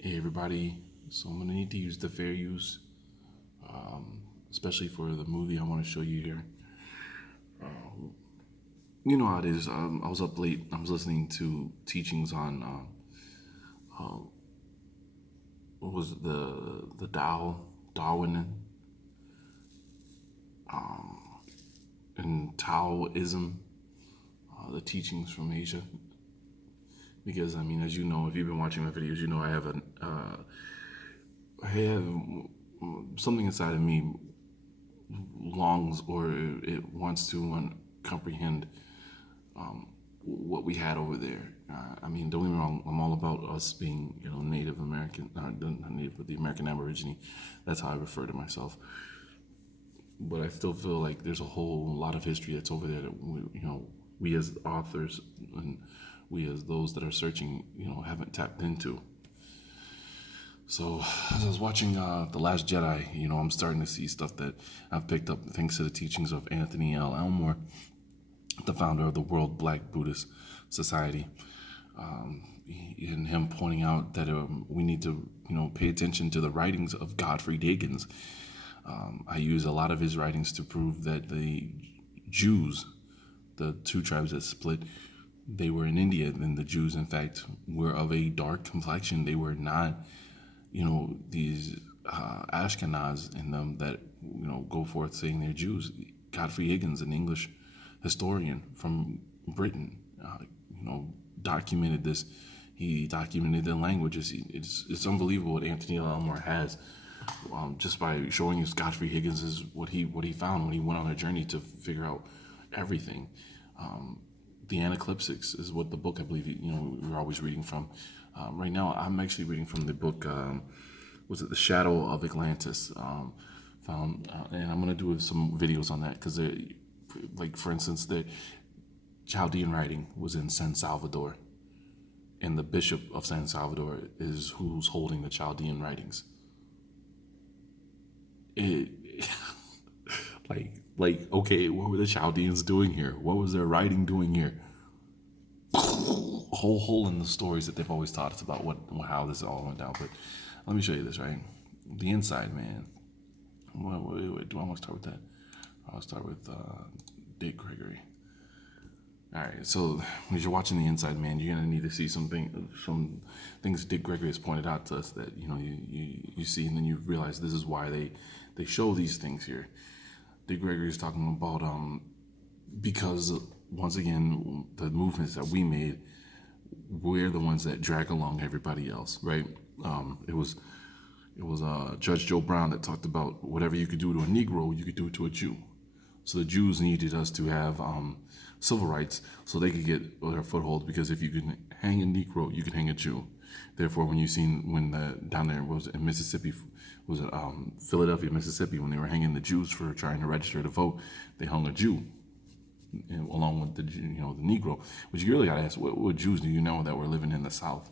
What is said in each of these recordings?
Hey everybody, so I'm gonna need to use the fair use, especially for the movie I want to show you here. You know how it is. I was up late. I was listening to teachings on what was it, the Darwin, and Taoism, the teachings from Asia. Because I mean, as you know, if you've been watching my videos, you know I have something inside of me longs or it wants to comprehend what we had over there. I mean, don't get me wrong. I'm all about us being, Native American, not Native, but the American Aborigine. That's how I refer to myself. But I still feel like there's a whole lot of history that's over there that we as authors and we as those that are searching, haven't tapped into. So as I was watching The Last Jedi, I'm starting to see stuff that I've picked up thanks to the teachings of Anthony L. Elmore, the founder of the World Black Buddhist Society, and him pointing out that we need to, pay attention to the writings of Gottfried Higgins. I use a lot of his writings to prove that the Jews, the two tribes that split, they were in India, and the Jews, in fact, were of a dark complexion. They were not, these Ashkenaz in them that, go forth saying they're Jews. Godfrey Higgins, an English historian from Britain, documented this. He documented the languages. It's unbelievable what Anthony Elmore has, just by showing us Godfrey Higgins is what he found when he went on a journey to figure out everything. The Anaclipsics is what the book I believe we're always reading from. Right now, I'm actually reading from the book. Was it The Shadow of Atlantis? And I'm gonna do some videos on that because, like for instance, the Chaldean writing was in San Salvador, and the bishop of San Salvador is who's holding the Chaldean writings. It, like, okay, what were the Chaldeans doing here? What was their writing doing here? A whole hole in the stories that they've always taught us about how this all went down. But let me show you this, right? The inside, man. Wait, do I want to start with that? I'll start with Dick Gregory. All right, so as you're watching The Inside Man, you're gonna need to see some things Dick Gregory has pointed out to us that you see, and then you realize this is why they show these things here. Dick Gregory is talking about because once again the movements that we made, we're the ones that drag along everybody else, right? It was Judge Joe Brown that talked about whatever you could do to a Negro, you could do it to a Jew. So the Jews needed us to have civil rights so they could get their foothold, because if you can hang a Negro, you can hang a Jew. Therefore, when down there was in Mississippi, was it Philadelphia, Mississippi, when they were hanging the Jews for trying to register to vote, they hung a Jew along with the Negro. Which you really got to ask, what Jews do you know that were living in the South?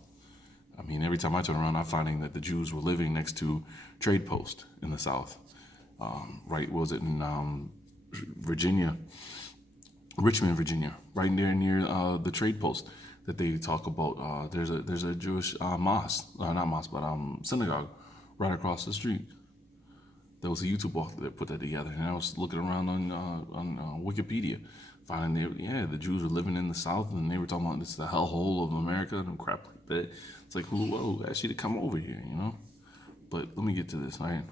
I mean, every time I turn around, I'm finding that the Jews were living next to trade posts in the South. Right? Was it in Virginia, Richmond, Virginia, right there near the trade post that they talk about? There's a Jewish mosque, not mosque, but synagogue right across the street. There was a YouTube author that put that together, and I was looking around on Wikipedia, finding the Jews were living in the South, and they were talking about this the hellhole of America and crap like that. It's like, who asked you to come over here, But let me get to this, right?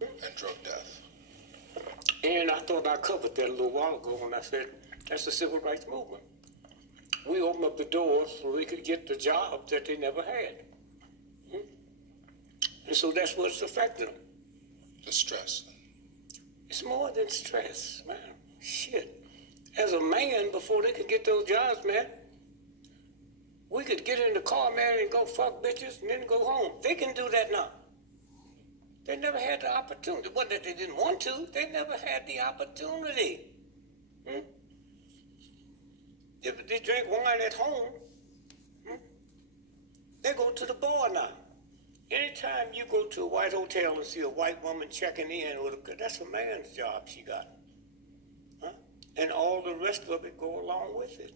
And drug death. And I thought I covered that a little while ago when I said that's the civil rights movement. We opened up the doors so they could get the jobs that they never had. And so that's what's affected them. The stress. It's more than stress, man. Shit. As a man, before they could get those jobs, man, we could get in the car, man, and go fuck bitches and then go home. They can do that now. They never had the opportunity. It wasn't that they didn't want to. They never had the opportunity. If they drink wine at home, they go to the bar now. Anytime you go to a white hotel and see a white woman checking in, that's a man's job she got. And all the rest of it go along with it.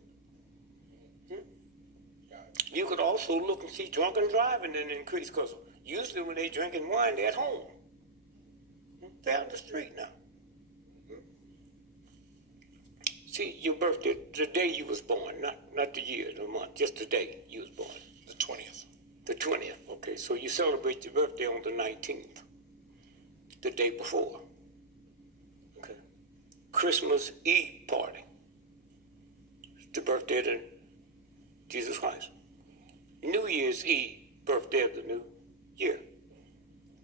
You could also look and see drunken driving and increase, because usually when they drinking wine, they're at home. They're on the street now. See, your birthday, the day you was born, not the year, the month, just the day you was born. The 20th. The 20th, okay. So you celebrate your birthday on the 19th, the day before. Okay. Christmas Eve party. It's the birthday of Jesus Christ. New Year's Eve, birthday of the new year.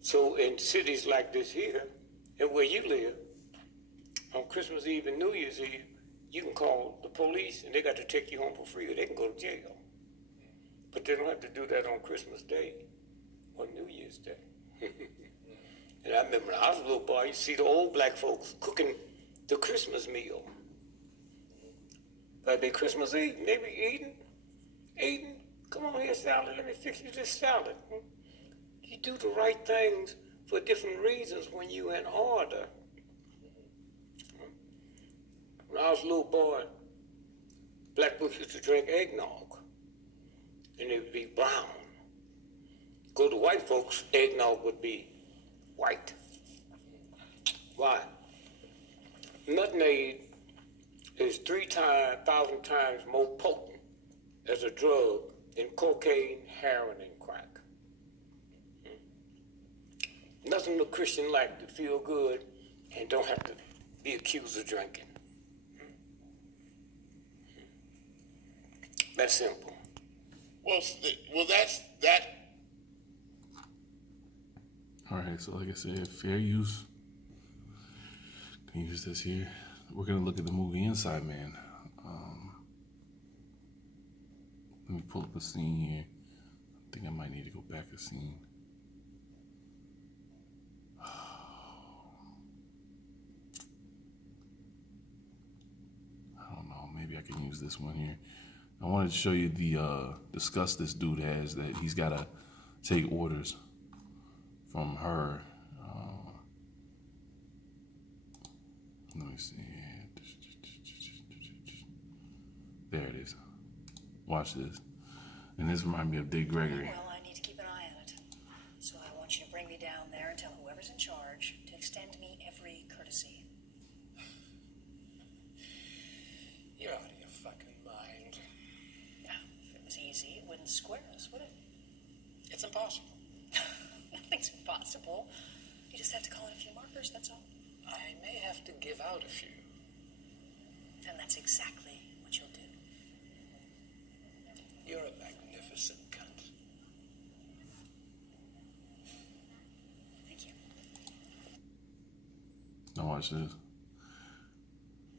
So in cities like this here, and where you live, on Christmas Eve and New Year's Eve, you can call the police and they got to take you home for free, or they can go to jail. But they don't have to do that on Christmas Day or New Year's Day. And I remember when I was a little boy, you see the old black folks cooking the Christmas meal. Like their Christmas Eve, they be eating. Come on here, salad, let me fix you this salad. You do the right things for different reasons when you're in order. When I was a little boy, black folks used to drink eggnog, and it would be brown. Go to white folks, eggnog would be white. Why? Nutmeg is 3,000 times more potent as a drug than cocaine, heroin, and crack. Nothing a Christian like to feel good and don't have to be accused of drinking. That's simple. Well, that's that. All right, so like I said, fair use. Can use this here. We're gonna look at the movie Inside Man. Let me pull up a scene here. I think I might need to go back a scene. I don't know. Maybe I can use this one here. I wanted to show you the disgust this dude has, that he's got to take orders from her. Let me see. There it is. Watch this. And this reminds me of Dick Gregory. Well, I need to keep an eye on it. So I want you to bring me down there and tell whoever's in charge to extend me every courtesy. You're out of your fucking mind. Now, if it was easy, it wouldn't square us, would it? It's impossible. Nothing's impossible. You just have to call in a few markers, that's all. I may have to give out a few. And that's exactly what you'll do. You're a magnificent cunt. Thank you. Now watch this.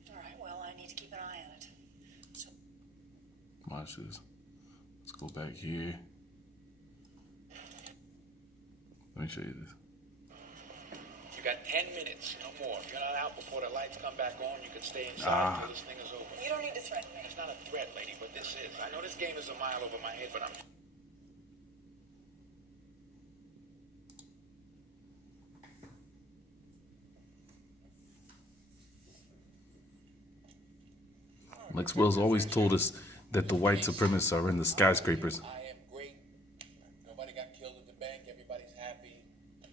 All right, well, I need to keep an eye on it. So, Watch this. Let's go back here. Let me show you this. You got 10 minutes, no more. If you're not out before the lights come back on, you can stay inside until this thing is over. you don't need to threaten me. It's not a threat, lady, but this is. I know this game is a mile over my head, but I'm... Lex Wells always told us that the white supremacists are in the skyscrapers. I am great. Nobody got killed at the bank. Everybody's happy.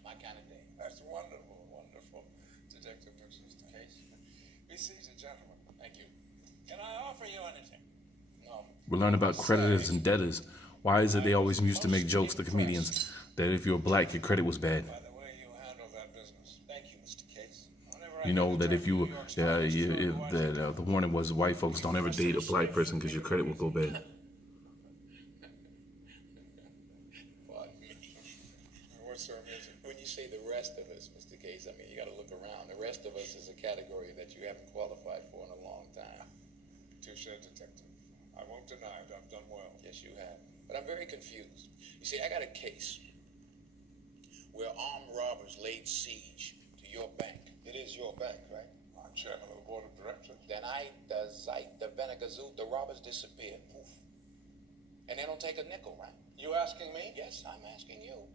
My kind of day. That's wonderful, wonderful. Detective Brooks, Mr. Case. Be seated, gentlemen. Thank you. Can I offer you anything? No. We learn about creditors and debtors. Why is it they always used to make jokes, the comedians, that if you were black, your credit was bad? By the way you handle that business. Thank you, Mr. Case. You know that if you, the warning was white folks don't ever date a black person because your credit will go bad. Pardon me. What's so amusing? When you say the rest of us, Mr. Case, I mean, you got to look around. The rest of us is a category that you haven't qualified for in a long time. Touche, detective. I won't deny it. I've done well. Yes, you have. But I'm very confused. You see, I got a case where armed robbers laid siege to your bank. It is your bank, right? I'm chairman of the board of directors. Then the Zeit, the Benegazoo, the robbers disappear. Poof. And they don't take a nickel, right? You asking me? Yes, I'm asking you.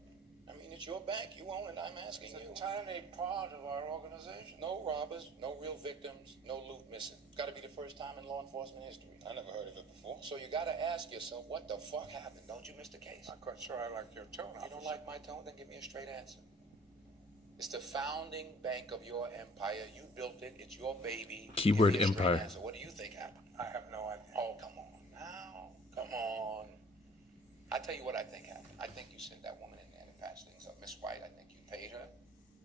I mean, It's your bank. You own it. I'm asking you. It's a tiny part of our organization. No robbers, no real victims, no loot missing. It's got to be the first time in law enforcement history. I never heard of it before. So you got to ask yourself, what the fuck happened? Don't you, Mr. Case? Not quite sure I like your tone. You don't like my tone? Then give me a straight answer. It's the founding bank of your empire. You built it. It's your baby. Keyword Give me a straight empire. answer. What do you think happened? I have no idea. Oh, come on now. Come on. I tell you what I think happened. I think you sent that woman in there to patch things up. Miss White, I think you paid her.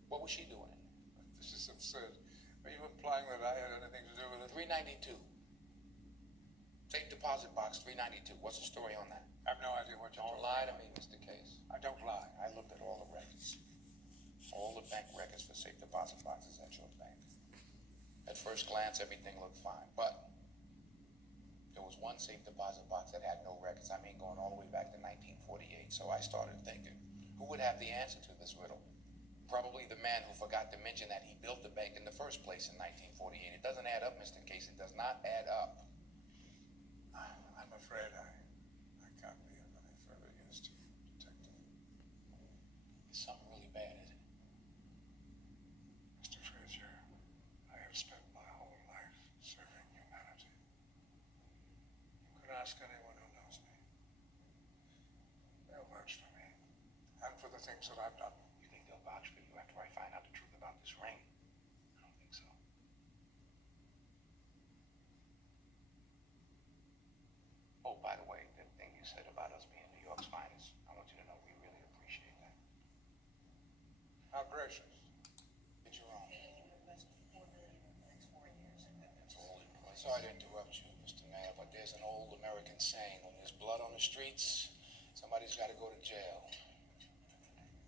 What was she doing in there? This is absurd. Are you implying that I had anything to do with it? 392. Safe deposit box 392. What's the story on that? I have no idea what you're Don't talking lie to about. me, Mr. Case. I don't lie. I looked at all the records. All the bank records for safe deposit boxes at your bank. At first glance, everything looked fine, but there was one safe deposit box that had no records. I mean, going all the way back to 1948. So I started thinking, who would have the answer to this riddle? Probably the man who forgot to mention that he built the bank in the first place in 1948. It doesn't add up, Mr. Case. It does not add up. I'm afraid I can't be of any further use to you, Detective. It's something really bad, isn't it? Mr. Frazier, I have spent my whole life serving humanity. You can ask anyone who knows me. They'll vouch for me and for the things that I've done. You think they'll vouch for you after I find out the truth about this ring? I don't think so. Oh, by the way, that thing you said about us being New York's finest, I want you to know we really appreciate that. How gracious. Get your own. Sorry to interrupt you, Mr. Mayor, but there's an old American saying, when there's blood on the streets, somebody's got to go to jail.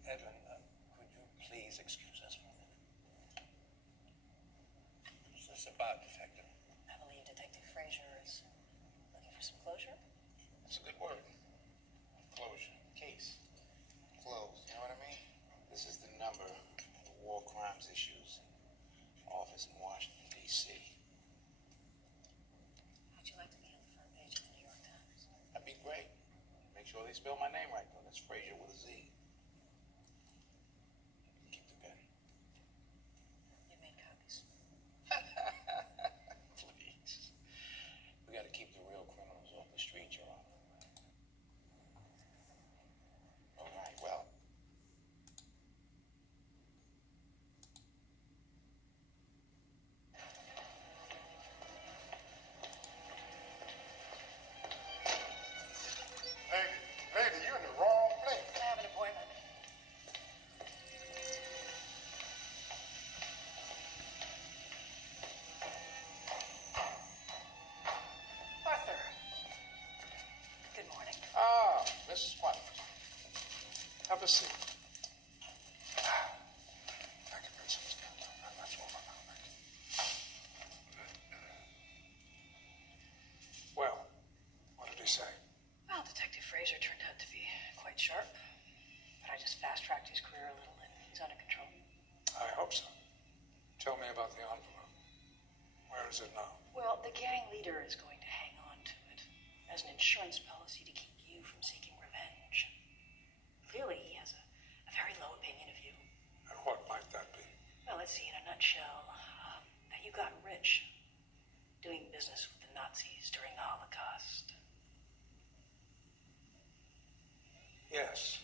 Edwin, could you please excuse us for a minute? What's this about, Detective? I believe Detective Frazier is looking for some closure. That's a good word. Closure. Case. Closed. You know what I mean? This is the number of the war crimes issues office in Washington, D.C. How'd you like to be on the front page of the New York Times? That'd be great. Make sure they spell my name right, though. That's Frazier with a Z. Keep the pen. You made copies. Please. We gotta keep the real criminals off the street, Your Honor. All right, well. Lady, you're in the wrong place. I have an appointment. Arthur. Good morning. Ah, Mrs. White. Have a seat. Thank you, Princess. That's all now. Thank you. Well, what did he say? Well, Detective Frazier turned out to be quite sharp, but I just fast-tracked his career a little, and he's under control. I hope so. Tell me about the envelope. Where is it now? Well, the gang leader is going to hang on to it as an insurance policy to keep you from seeking revenge. Clearly, he has a very low opinion of you. And what might that be? Well, let's see, in a nutshell, that you got rich doing business with the Nazis during the Holocaust. Yes.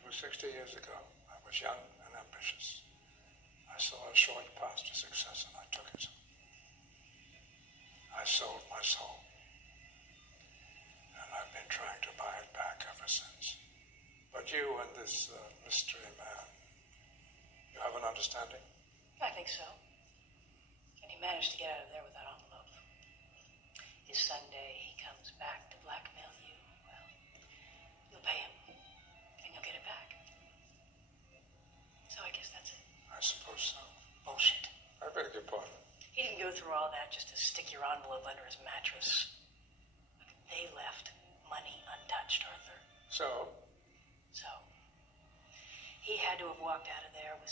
It was 60 years ago. I was young and ambitious. I saw a short path to success and I took it. I sold my soul. And I've been trying to buy it back ever since. But you and this mystery man, you have an understanding? I think so. And he managed to get out of there with that envelope. If someday he comes back to blackmail you, well, you'll pay him, and you'll get it back. So I guess that's it. I suppose so. Bullshit. I beg your pardon. He didn't go through all that just to stick your envelope under his mattress. Look, they left money untouched, Arthur. So, So, he had to have walked out of there with